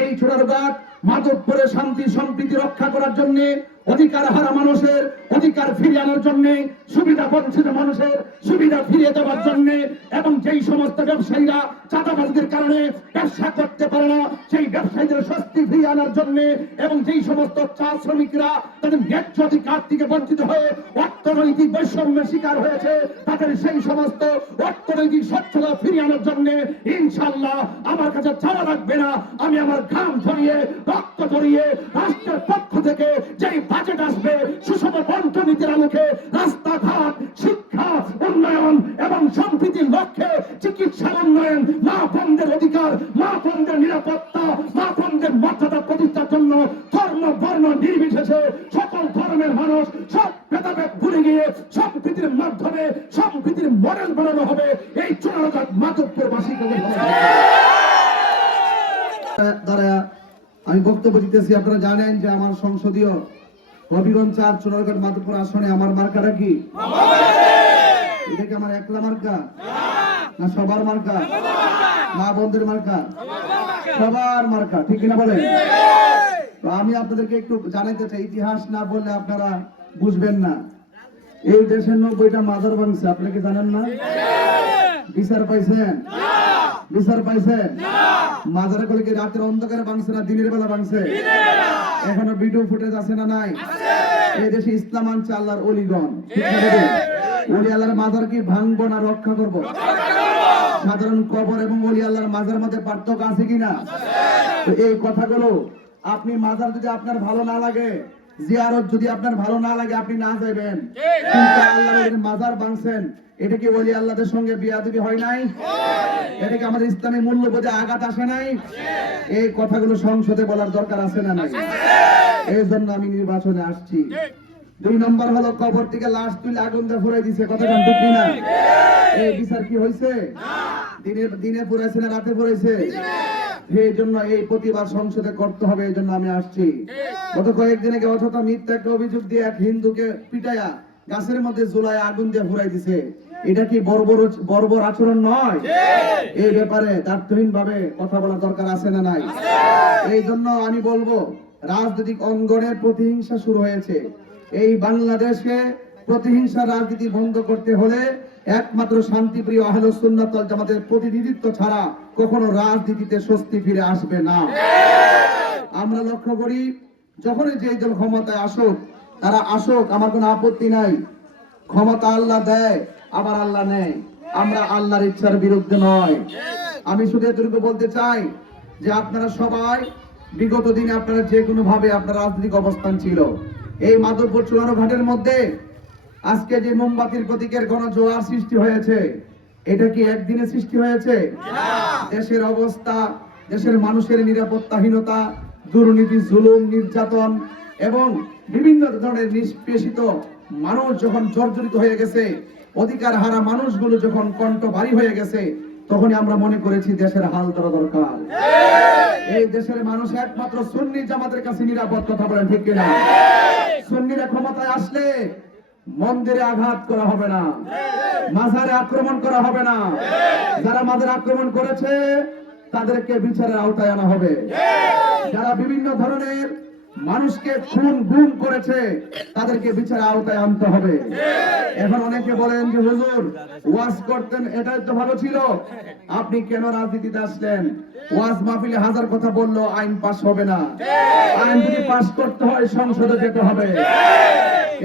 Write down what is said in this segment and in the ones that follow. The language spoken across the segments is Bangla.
এই চুনারঘাট মাধবপুরে শান্তি সম্প্রীতি রক্ষা করার জন্য, অধিকার হারা মানুষের অধিকার ফিরিয়ে আনার জন্য, সুবিধা বঞ্চিত মানুষের সুবিধা ফিরিয়ে দেওয়ার জন্য, এবং যেই সমস্ত ব্যবসায়ীরা চাঁদাবাজিদের কারণে ব্যবসা করতে পারে না সেই ব্যবসায়ীদের স্বস্তি ফিরিয়ে আনার জন্য, এবং যেই সমস্ত চা শ্রমিকরা তাদের ন্যায্য অধিকার থেকে বঞ্চিত হয়ে অর্থনৈতিক বৈষম্যের শিকার হয়েছে তাদের সেই সমস্ত অর্থনৈতিক স্বচ্ছতা ফিরিয়ে আনার জন্য ইনশাআল্লাহ আমার কাছে চাওয়া লাগবে না, আমি আমার ঘাম ঝরিয়ে রক্ত ঝরিয়ে রাষ্ট্রের পক্ষ থেকে যেই বাজেট আসবে সুষম বন্টনীতির আলোকে রাস্তাঘাট, শিক্ষা, উন্নয়ন এবং সম্প্রীতির লক্ষ্যে চিকিৎসার উন্নয়ন, মা বোনদের অধিকার, মা বোনদের নিরাপত্তা, মা বোনদের মর্যাদা প্রতিষ্ঠার জন্য ধর্ম বর্ণ নির্বিশেষে সকল ধর্মের মানুষ সব ভেদাভেদ ভুলে গিয়ে সম্প্রীতির মাধ্যমে সম্প্রীতির মডেল বানানো হবে। এই চুনারঘাট মাধবপুরবাসীকে দ্বারা আমি বক্তব্য দিতেছি। আপনারা জানেন যে আমার সংসদীয় হবিগঞ্জ ৪ চুনারঘাট মাধবপুর আসনে আমার মার্কাটা কি? এটা কি আমার একলা মার্কা না সবার মার্কা? মা বোনদের মার্কা? সবার মার্কা, ঠিক কিনা বলেন? তো আমি আপনাদেরকে একটু জানাইতে চাই, ইতিহাস না বললে আপনারা বুঝবেন না। এই দেশের ৯০টা মাজার ভাঙছে, আপনি কি জানেন না? বিচার পাইছেন? বিচার পাইছেন? মাজারে করে কি রাতের অন্ধকারে ভাঙছে না দিনের বেলা ভাঙছে? এখনো ভিডিও ফুটেজ আছে না নাই? এই দেশে ইসলাম আনছে আল্লাহর অলিগণ, ঠিক না? ওলি আল্লাহর মাজার কি ভাঙবো না রক্ষা করব? সাধারণ কবর এবং ওলি আল্লাহর মাজার মধ্যে পার্থক্য আছে কিনা? তো এই কথাগুলো আপনি মাজার যদি আপনার ভালো না লাগে, জিয়ারত যদি আপনার ভালো না লাগে, আপনি না যাবেন। কিন্তু আল্লাহর মাজার ভাঙছেন, এটা কি ওলি আল্লাহদের সঙ্গে বিয়াদবি হয় নাই? এটা কি আমাদের ইসলামী মূল্যবোধে আঘাত আসে নাই? এই কথাগুলো সংসদে বলার দরকার আছে না নাই? এই জন্য আমি নির্বাচনে আসছি। ২ নম্বর হলো কবর থেকে লাশ তুলে আগুন দিয়ে ফুরাই দিছে, কথা ঠিক কিনা? এই বিচার কি হয়েছে? দিনে পুরাইছে না রাতে পুরাইছে? এই জন্য এই প্রতিবাদ সংসদে করতে হবে, এই জন্য আমি আসছি। গত কয়েকদিন আগে অযথা মিথ্যা একটা অভিযোগ দিয়ে এক হিন্দুকে পিটাইয়া গাছের মধ্যে ঝুলায় আগুন দিয়ে ফুরাই দিছে। এটা কি বর্বর আচরণ নয়? এই ব্যাপারে দায়িত্বহীন ভাবে কথা বলার দরকার আছে না নাই? এই জন্য আমি বলবো, রাজনৈতিক অঙ্গনে প্রতিহিংসা শুরু হয়েছে। এই বাংলাদেশকে প্রতিহিংসা রাজনীতি বন্ধ করতে হলে একমাত্র শান্তিপ্রিয় আহলুস সুন্নাত ওয়াল জামাতের প্রতিনিধিত্ব ছাড়া কখনো রাজনীতিতে স্বস্তি ফিরে আসবে না। আমরা লক্ষ্য করি, যখনই যে দল ক্ষমতায় আসুক, তারা আসুক, আমার কোনো আপত্তি নাই। ক্ষমতা আল্লাহ দেয়, আবার আল্লাহ নেয়। আমরা আল্লাহর ইচ্ছার বিরুদ্ধে নয়। আমি শুধু এতটুকু বলতে চাই যে আপনারা সবাই বিগত দিনে আপনারা যে কোনো ভাবে আপনার রাজনৈতিক অবস্থান ছিল, এই মাধবপুর চুনারঘাটের মধ্যে আজকে যে মোমবাতির প্রতীকের গণজোয়ার সৃষ্টি হয়েছে, এটা কি একদিনে সৃষ্টি হয়েছে? দেশের অবস্থা, দেশের মানুষের নিরাপত্তাহীনতা, দুর্নীতি, জুলুম, নির্যাতন এবং বিভিন্ন ধরনের নিষ্পেষিত মানুষ যখন জর্জরিত হয়ে গেছে, অধিকার হারা মানুষগুলো যখন কণ্ঠ ভারী হয়ে গেছে, তখনই আমরা মনে করেছি দেশের হাল ধরা দরকার। এই দেশের মানুষ একমাত্র সুন্নি জামাতের কাছে নিরাপদ, কথা বলেন ঠিক কিনা? সুন্নিরা ক্ষমতায় আসলে মন্দিরে আঘাত করা হবে না, মাজারে আক্রমণ করা হবে না। যারা মাজারে আক্রমণ করেছে তাদেরকে বিচারের আওতায় আনা হবে। যারা বিভিন্ন ধরনের মানুষকে খুন গুম করেছে তাদেরকে বিচারের আওতায় আনতে হবে। এখন অনেকে বলেন যে হুজুর ওয়াজ করতেন, এটাই তো ভালো ছিল, আপনি কেন রাজনীতিতে আসলেন? ওয়াজ মাহফিলে হাজার কথা বললো, আইন পাস হবে না। আইন যদি পাস করতে হয় সংসদে যেতে হবে।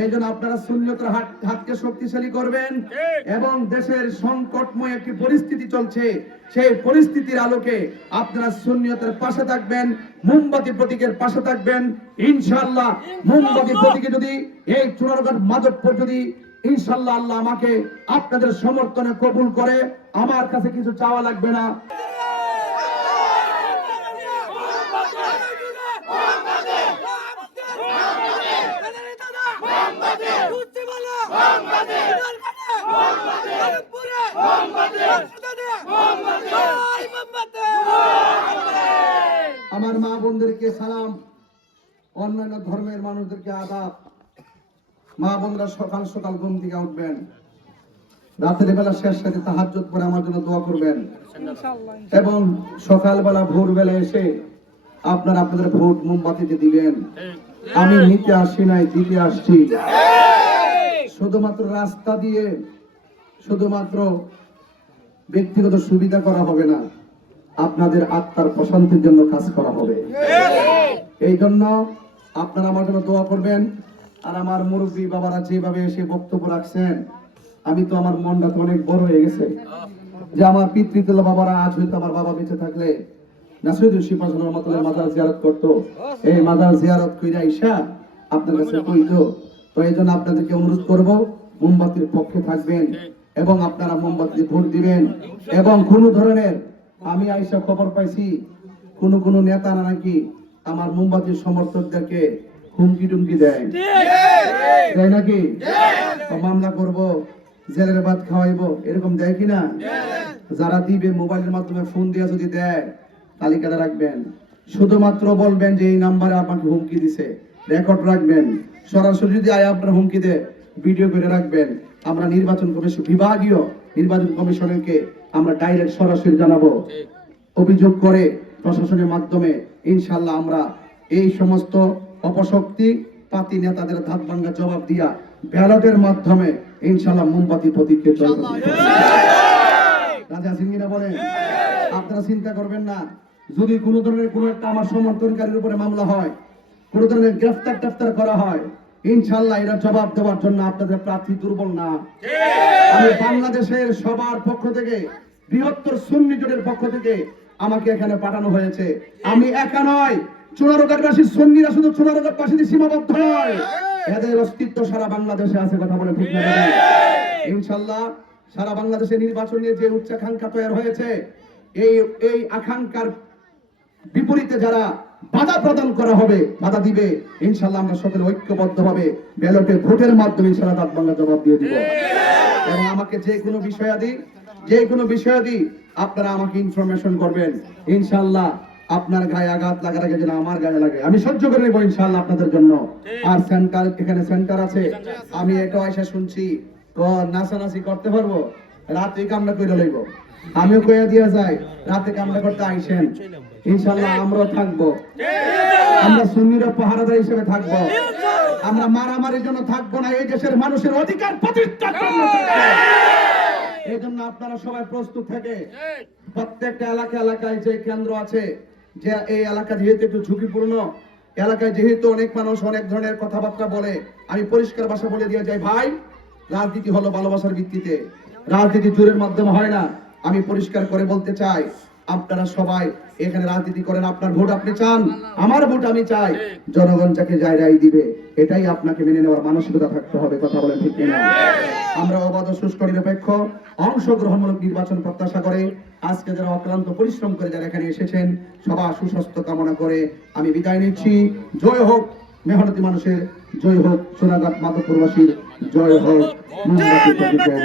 এই জন্য আপনারা সুন্নতের হাতকে শক্তিশালী করবেন এবং দেশের সংকটময় একটি পরিস্থিতি চলছে, সেই পরিস্থিতির আলোকে আপনারা সুন্নিয়তের পাশে থাকবেন, মোমবাতি প্রতীকের পাশে থাকবেন। ইনশাআল্লাহ মোমবাতি প্রতীকে যদি এই চুনারঘাট মাধবপুর যদি ইনশাআল্লাহ আল্লাহ আমাকে আপনাদের সমর্থনে কবুল করে, আমার কাছে কিছু চাওয়া লাগবে না। আমার মা বোনদেরকে সালাম, অন্যান্য ধর্মের মানুষদেরকে আদাব। মা বোনরা সকাল সকাল ঘুম থেকে উঠবেন, রাতের বেলা শেষ সাথে তাহাজ্জুদ পড়ে আমার জন্য দোয়া করবেন এবং সকালবেলা ভোরবেলা এসে আপনারা আপনাদের ভোট মোমবাতিতে দিবেন। আমি নিতে আসি নাই, দিতে আসছি। শুধুমাত্র রাস্তা দিয়ে শুধুমাত্র ব্যক্তিগত সুবিধা করা হবে না, আপনাদের আত্মার প্রশান্তির জন্য কাজ করা হবে। এই জন্য আপনারা আমার জন্য দোয়া করবেন। আর আমার মুরব্বী বাবারা যেভাবে এসে বক্তব্য রাখছেন, আমি তো আমার মনটা তো অনেক বড় হয়ে গেছে যে আমার পিতৃতুল্য বাবারা আজ হয়তো আমার বাবা বেঁচে থাকলে নাসিরুদ্দিন শিফা রহমাতুল্লাহ মাজার জিয়ারত করতো। এই মাজার জিয়ারত কইরা আইসা আপনার কাছে কইতো। তো এই জন্য আপনাদেরকে অনুরোধ করব, মোমবাতির পক্ষে থাকবেন এবং আপনারা মোমবাতি ভোট দিবেন। এবং কোন ধরনের, আমি আইসা খবর পাইছি কোন নেতারা নাকি আমার মোমবাতির সমর্থকদেরকে হুমকি টুমকি দেয়, তাই নাকি মামলা করব, জেলের ভাত খাওয়াইবো, এরকম দেয় কিনা? যারা দিবে মোবাইলের মাধ্যমে ফোন দিয়ে যদি দেয়, তালিকাটা রাখবেন। শুধুমাত্র বলবেন যে এই নাম্বারে আপনাকে হুমকি দিছে, রেকর্ড রাখবেন। সরাসরি যদি আয় আপনার হুমকি দেয়, ভিডিও করে রাখবেন। আমরা নির্বাচন কমিশন, বিভাগীয় নির্বাচন কমিশনকে আমরা ডাইরেক্ট সরাসরি জানাবো। অভিযোগ করে প্রশাসনের মাধ্যমে ইনশাল্লাহ আমরা এই সমস্ত অপশক্তি পাতি নেতাদের ধাত ভাঙ্গা জবাব দিয়া ব্যালটের মাধ্যমে ইনশাল্লাহ মোমবাতি প্রতীককে জয় করব। রাজা সিংহীরা বলেন, আপনারা চিন্তা করবেন না, যদি কোনো ধরনের কোনো একটা আমার সমর্থনকারীর উপরে মামলা হয়, কোনো ধরনের গ্রেফতার করা হয়, ইনশাল্লাহ এরা জবাব দেওয়ার জন্য আপনাদের প্রার্থী দুর্বল না। আমি বাংলাদেশের সবার পক্ষ থেকে, বৃহত্তর সুন্নি জোটের পক্ষ থেকে আমাকে এখানে পাঠানো হয়েছে। আমি একা নয়, চুনারুঘাটবাসী সুন্নিরা শুধু চুনারুঘাটবাসীতে সীমাবদ্ধ নয়, এদের অস্তিত্ব সারা বাংলাদেশে আছে। কথা বলে ঠিক না? ইনশাল্লাহ সারা বাংলাদেশে নির্বাচন নিয়ে যে উচ্চাকাঙ্ক্ষা তৈরি হয়েছে, এই আকাঙ্ক্ষার বিপরীতে যারা বাধা প্রদান করা হবে, বাধা দিবে, ইনশাল্লাহ আমরা সকলে ঐক্যবদ্ধ ভাবে ব্যালটে ভোটের মাধ্যমে ইনশাল্লাহ দাঁত ভাঙ্গা জবাব দিয়ে দিব। এবং আমাকে যে কোনো বিষয়াদি আপনারা আমাকে ইনফরমেশন করবেন। ইনশাল্লাহ আপনার গায়ে আঘাত লাগার আগে যেন আমার গায়ে লাগে, আমি সহ্য করে নেবো ইনশাল্লাহ আপনাদের জন্য। আর সেন্টার, এখানে সেন্টার আছে, আমি এটা এসে শুনছি তো নাচানাচি করতে পারবো, রাতে কামড়া করে লইব। আমিও কইয়া দিয়া যাই, রাতে কামড়া করতে আইসেন, ইনশাল্লাহ আমরাও থাকবো। আমরা সুন্নিরা পাহারাদার হিসেবে থাকবো। আমরা মারামারির জন্য থাকবো না, এই দেশের মানুষের অধিকার প্রতিষ্ঠার জন্য থাকবো। এই জন্য আপনারা সবাই প্রস্তুত থেকে প্রত্যেকটা এলাকায় যে কেন্দ্র আছে, যে এই এলাকা যেহেতু একটু ঝুঁকিপূর্ণ এলাকায়, যেহেতু অনেক মানুষ অনেক ধরনের কথাবার্তা বলে, আমি পরিষ্কার ভাষা বলে দিয়ে যাই, ভাই রাজনীতি হলো ভালোবাসার ভিত্তিতে, রাজনীতি জোরের মাধ্যমে হয় না। আমি পরিষ্কার করে বলতে চাই, আপনারা সবাই এখানে রাজনীতি করেন, আপনার ভোট আপনি চান, আমার ভোট আমি চাই, জনগণ যাকে জায়গায় দিবে এটাই আপনাকে মেনে নেওয়ার মানসিকতা থাকতে হবে। কথা বলেন ঠিক কিনা? আমরা অবাধ, সুষ্ঠু, নিরপেক্ষ, অংশগ্রহণমূলক নির্বাচন প্রত্যাশা করে আজকে যারা অক্লান্ত পরিশ্রম করে যারা এখানে এসেছেন, সবার সুস্বাস্থ্য কামনা করে আমি বিদায় নিচ্ছি। জয় হোক মেহনতি মানুষের, জয় হোক সোনাঘাট মাধবপুরবাসীর, জয় হোক মোমবাতি প্রতীকের।